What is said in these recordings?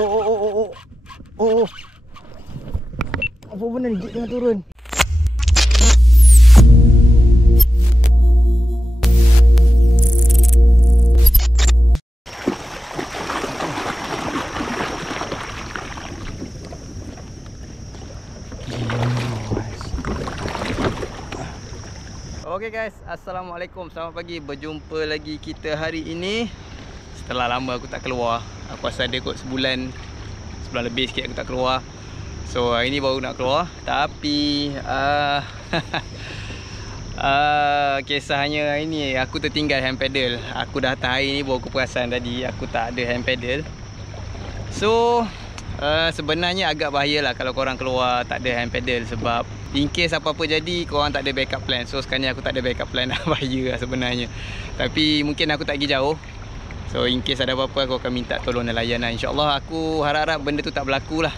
Oh. Apa benda ni? Jik tengah turun. Okay guys, Assalamualaikum, selamat pagi. Berjumpa lagi kita hari ini. Setelah lama aku tak keluar. Aku rasa ada kot sebulan lebih sikit aku tak keluar. So hari ni baru nak keluar. Tapi kisahnya hari ni aku tertinggal hand pedal. Aku dah hari ni baru aku perasan tadi aku tak ada hand pedal. So sebenarnya agak bahayalah kalau korang keluar tak ada hand pedal. Sebab in case apa-apa jadi, korang tak ada backup plan. So sekarang ni aku tak ada backup plan. Bahaya lah sebenarnya. Tapi mungkin aku tak pergi jauh. So in case ada apa-apa, aku akan minta tolong nelayan lah. InsyaAllah aku harap-harap benda tu tak berlaku lah.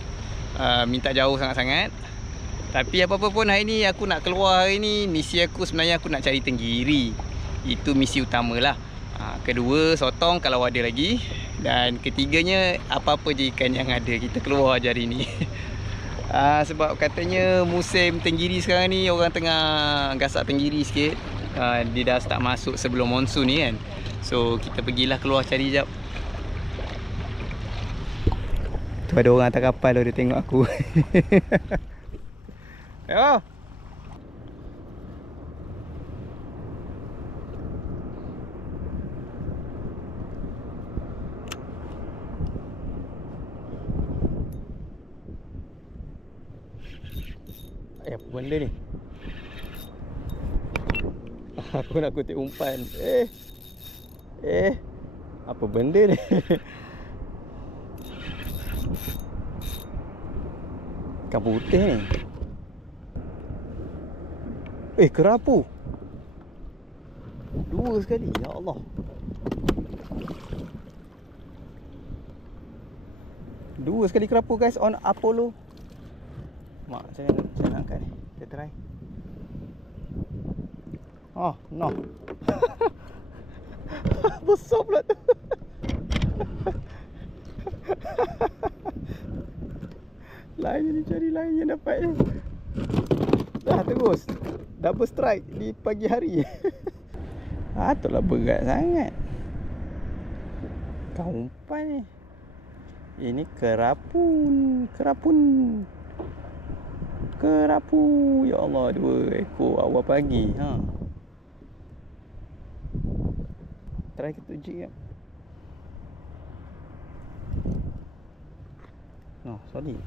Minta jauh sangat-sangat. Tapi apa-apa pun hari ni aku nak keluar hari ni. Misi aku sebenarnya aku nak cari tenggiri. Itu misi utama lah. Kedua, sotong kalau ada lagi. Dan ketiganya, apa-apa je ikan yang ada. Kita keluar je hari ni. Sebab katanya musim tenggiri sekarang ni orang tengah gasak tenggiri sikit. Dia dah start masuk sebelum monsun ni kan. So kita pergilah keluar cari jap. Tu ada orang atas kapal tu, dia tengok aku. Yo. Apa benda ni? Aku nak kutip umpan. Apa benda ni? Ikan putih ni. Kerapu. Dua sekali. Ya Allah. Dua sekali kerapu guys on Apollo. Mak, saya nak angkat ni. Kita try. Oh, no. Besar pula tu. Lain ni, cari lain yang dapat ni. Dah terus. Double strike di pagi hari. Itulah berat sangat. Kau umpan ni. Ini kerapun. Kerapu. Ya Allah, 2 ekor awal pagi. Try kita jig kan. Solid.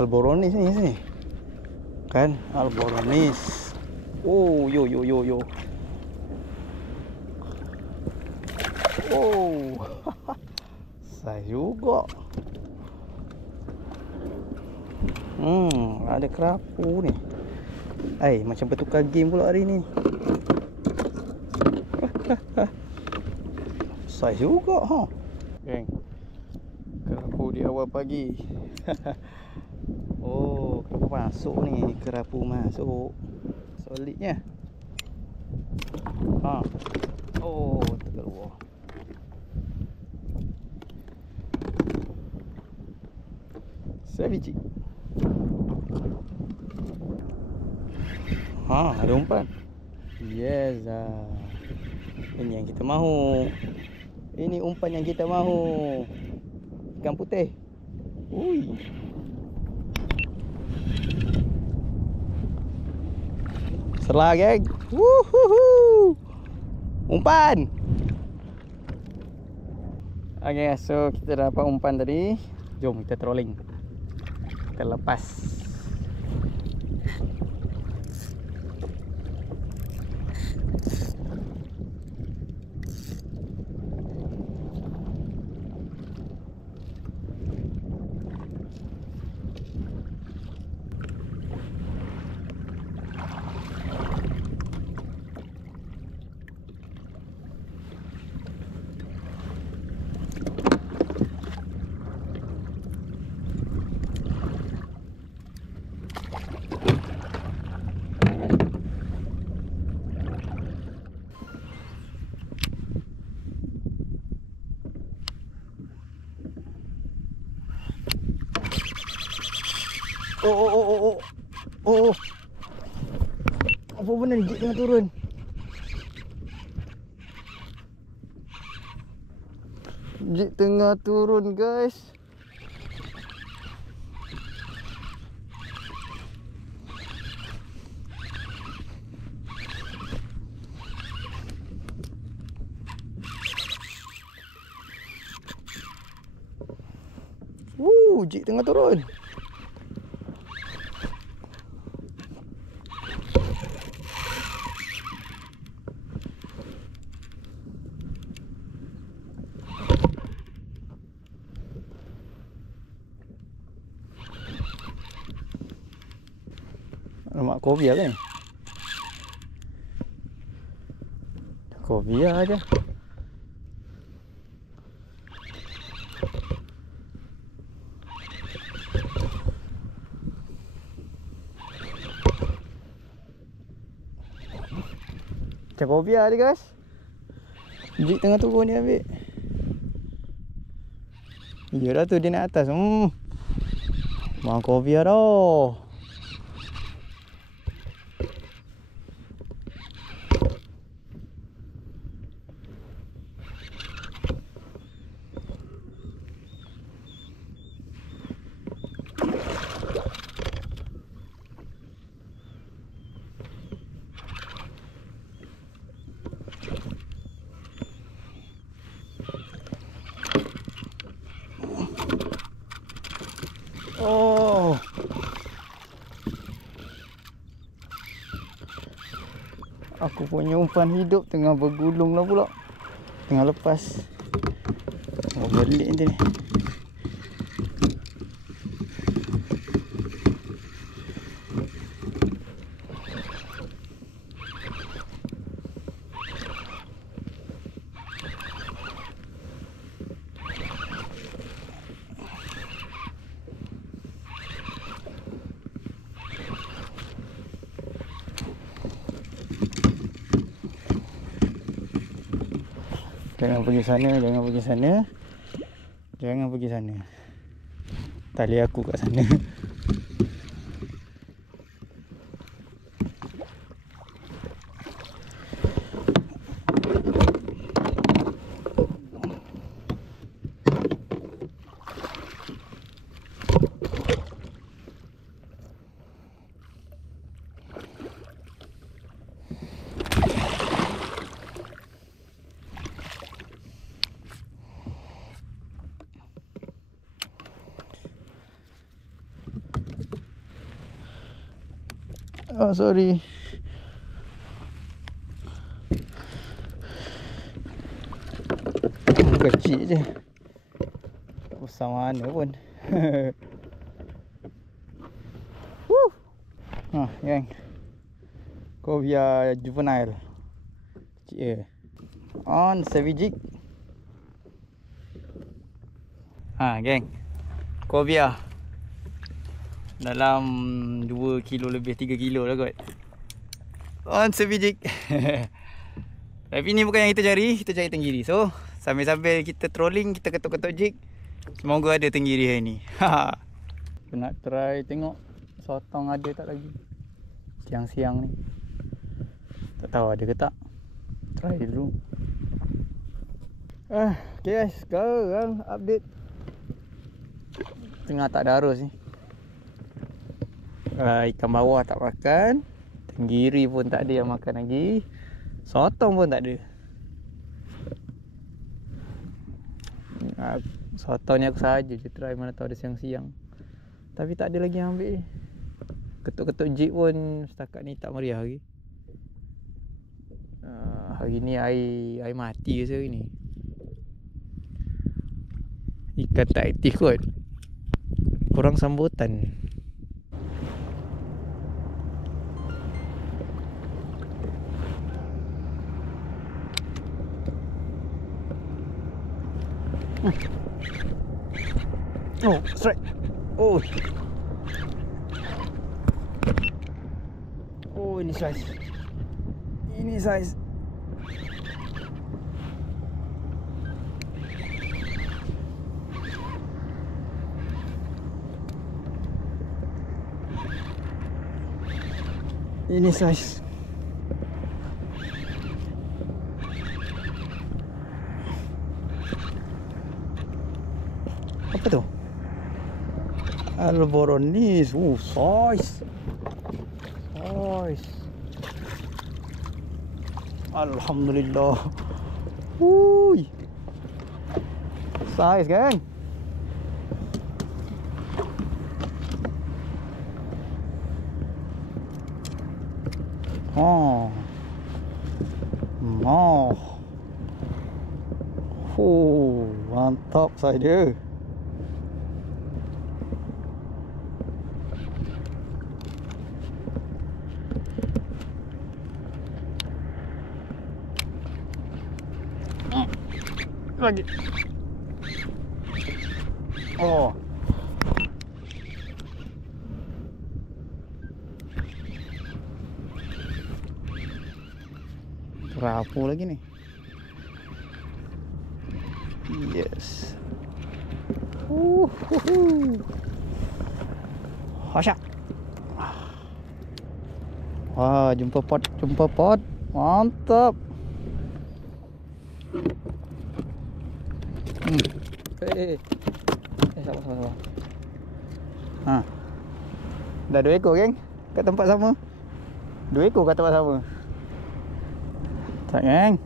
Alboronis ni sini. Kan Alboronis. Yo. Saiz juga. Ada kerapu ni. Macam bertukar game pula hari ni. Saiz juga Geng. Kerapu di awal pagi. Kerapu masuk ni. Kerapu masuk. Solidnya. Terkeluar. Savage. Ada umpan. Yes. Ini yang kita mahu. Ini umpan yang kita mahu. Ikan putih. Ui. Selah geng. Wuhuhu. Umpan. Okay, so kita dapat umpan tadi. Jom kita trolling. Kita lepas. Oh. Apa benda ni? Jig tengah turun. Jig tengah turun, guys. Jig tengah turun. Lemak kovia kan? Kovia aja. Macam kovia dia, guys. Jig tengah turun ni ambil. Iyalah tu dia naik atas. Mak kovia dah. Oh. Aku punya umpan hidup tengah bergulung lah pula. Tengah lepas. Oh, belik nanti ni. Jangan pergi sana, jangan pergi sana. Jangan pergi sana. Tali aku kat sana. Oh, sorry. Kecil je. Besar mana pun. Gang. Kovia juvenile. Kecil. On savage jig. Gang. Kovia. Dalam 2 kilo lebih, 3 kilo lah kot. On savage jig. Tapi ni bukan yang kita cari tenggiri. So, sambil-sambil kita trolling, kita ketuk-ketuk jig. Semoga ada tenggiri hari ni. Aku nak try tengok sotong ada tak lagi. Siang-siang ni. Tak tahu ada ke tak. Try dulu. Okay guys, sekarang update. Tengah tak ada arus ni. Ikan bawah tak makan. Tenggiri pun tak ada yang makan lagi. Sotong pun tak ada. Sotong ni aku saja je try, mana tahu ada siang-siang. Tapi tak ada lagi yang ambil. Ketuk-ketuk jig pun setakat ni tak meriah lagi. Hari ni air mati ke hari ni. Ikan tak aktif kot. Kurang sambutan. Oh, strike. Oh. Oh, ini size. Ini size. Ini saiz. Apa tu? Alvoronis. Saiz. Saiz. Alhamdulillah. Hui. Saiz, geng. Oh. Oh. Mantap saja. Lagi. Oh. Rapuh lagi nih. Yes. Hasyak. Wah, jumpa pot. Mantap. Sabar. Ha. Dah 2 ekor, geng. Kat tempat sama. 2 ekor kat tempat sama. Tak, geng.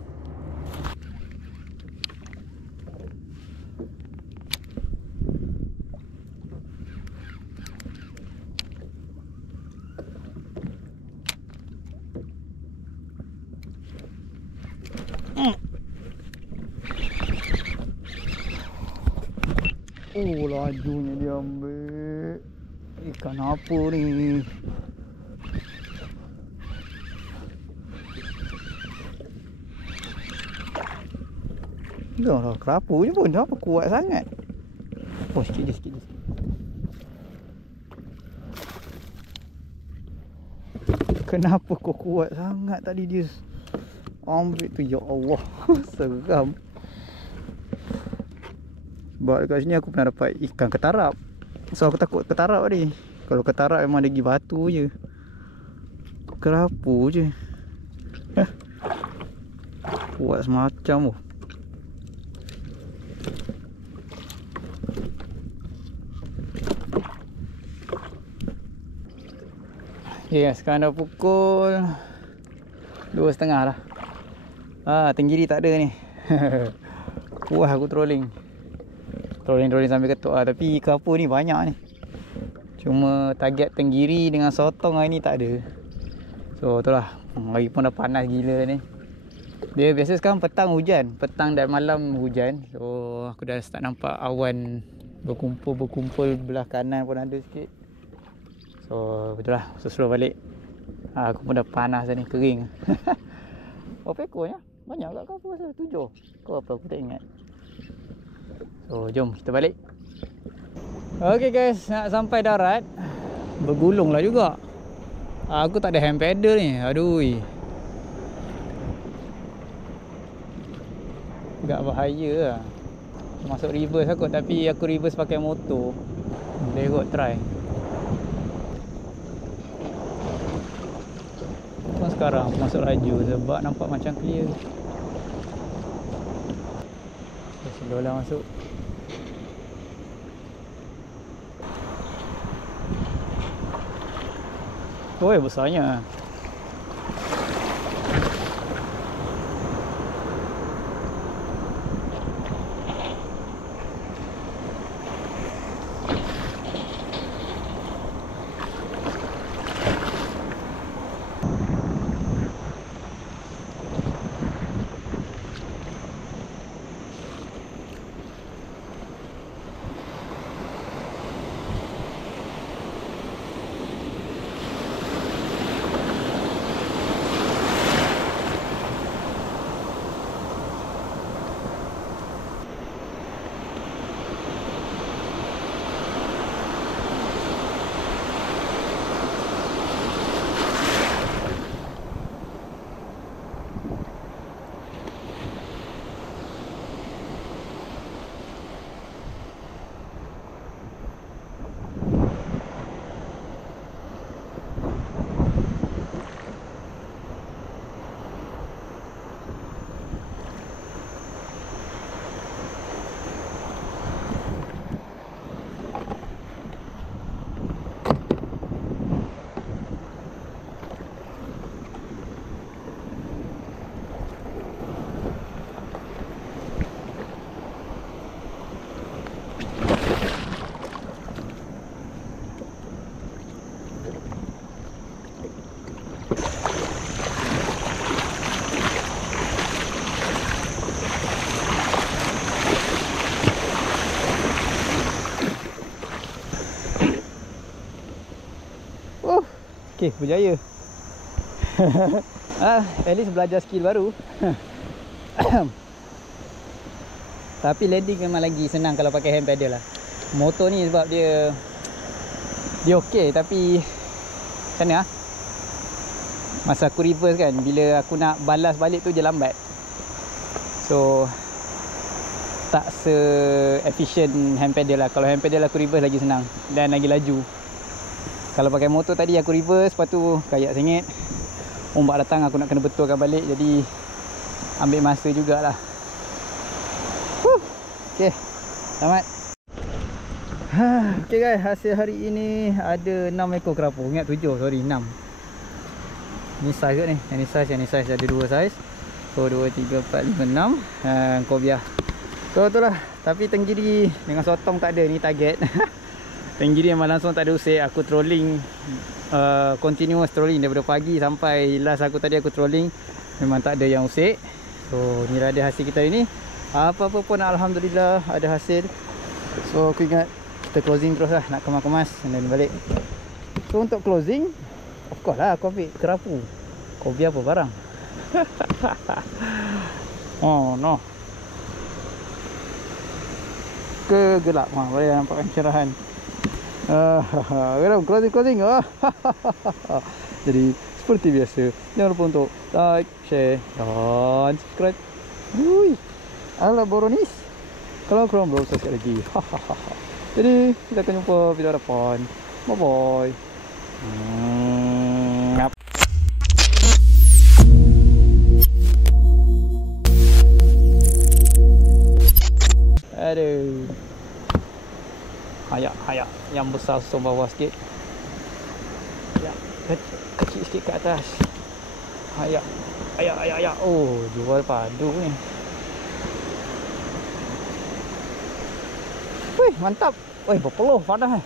Lajunya dia ambil. Ikan apa ni? Dah lah, kerapu je pun. Dah apa kuat sangat. Oh, sikit je. Kenapa kau kuat sangat tadi dia ambil tu? Ya Allah. Seram. Sebab dekat sini aku pernah dapat ikan ketarap. So aku takut ketarap tadi. Kalau ketarap memang dia pergi batu je. Kerapu je. Kuat semacam tu. Okay, sekarang dah pukul 2.30 lah. Tenggiri tak ada ni. Puas aku trolling sampai ketuk lah. Tapi ikan apa ni banyak ni. Cuma target tenggiri dengan sotong hari ni tak ada. So itulah. Hari pun dah panas gila ni. Dia biasa sekarang petang hujan. Petang dan malam hujan. So aku dah start nampak awan berkumpul belah kanan pun ada sikit. So betul lah. Susul balik. Aku pun dah panas dah ni. Kering. Berapa ekornya? Banyak kat kau, aku rasa 7. Kau apa? Aku tak ingat. So jom kita balik. Okay guys, nak sampai darat. Bergulung lah juga. Aku tak ada hand paddle ni. Aduh. Agak bahaya lah. Masuk reverse aku. Tapi aku reverse pakai motor. Boleh kot try. Cuma sekarang aku masuk laju sebab nampak macam clear. Slow lah masuk. Oh, besarnya. Okay, berjaya. At least belajar skill baru. Tapi landing memang lagi senang kalau pakai hand pedal lah. Motor ni sebab dia okey, tapi macam mana masa aku reverse kan, bila aku nak balas balik tu je lambat. So tak se-efficient hand pedal lah. Kalau hand pedal aku reverse lagi senang dan lagi laju. Kalau pakai motor tadi aku reverse, lepas tu kayak sengit, ombak datang aku nak kena betulkan balik, jadi ambil masa jugalah. Okay, selamat. Okay guys, hasil hari ini ada 6 ekor kerapu. Ingat 7, sorry 6. Ni size kot ni. Yang ni size ada 2 size. So 2, 3, 4, 5, 6 kobiah. So itulah. Tapi tenggiri dengan sotong tak ada. Ni target. Tenggiri memang langsung tak ada usik. Aku trolling, continuous trolling daripada pagi sampai last aku tadi aku trolling, memang tak ada yang usik. So ni lah dia hasil kita hari ni. Apa-apa pun alhamdulillah ada hasil. So aku ingat kita closing terus lah, nak kemas-kemas dan balik. So untuk closing, of course lah aku ambil kerapu. Kobiah apa barang. Oh no, kegelap. Boleh nampak pencerahan. Closing. Jadi seperti biasa, jangan lupa untuk like, share dan subscribe. Ala Boronis, kalau korang belum subscribe lagi. Jadi kita akan jumpa video depan. Bye bye. Aduh. Hayak. Yang besar susun bawah sikit. Ya, kecil sikit ke atas. Hayak. Oh, jual padu ni. Wih, mantap. Wih, berpeluh padah.